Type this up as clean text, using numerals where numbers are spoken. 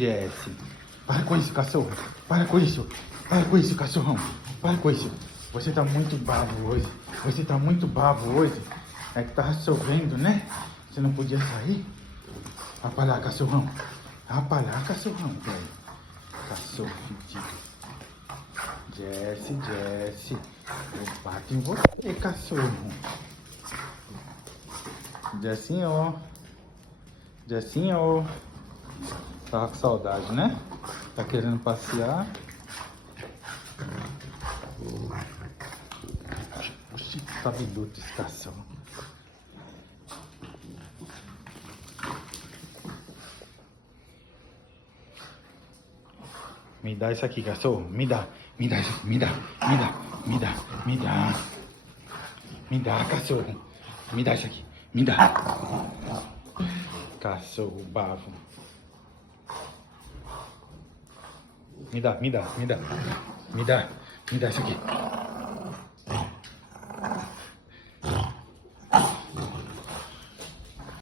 Jesse, para com isso, cachorro. Para com isso. Para com isso, cachorrão. Para com isso. Você tá muito bravo hoje. Você tá muito bravo hoje. É que tava chovendo, né? Você não podia sair? Vai pra lá, cachorrão. Vai pra lá, cachorrão, velho. Cachorro fedido. Jesse. Eu bato em você, cachorro. Jessinho. Tava com saudade, né? Tá querendo passear. Oxi, tá biluto esse cachorro. Me dá isso aqui, cachorro. Me dá isso aqui. Me dá, cachorro. Me dá isso aqui. Me dá. Cachorro bavo. Me dá isso aqui.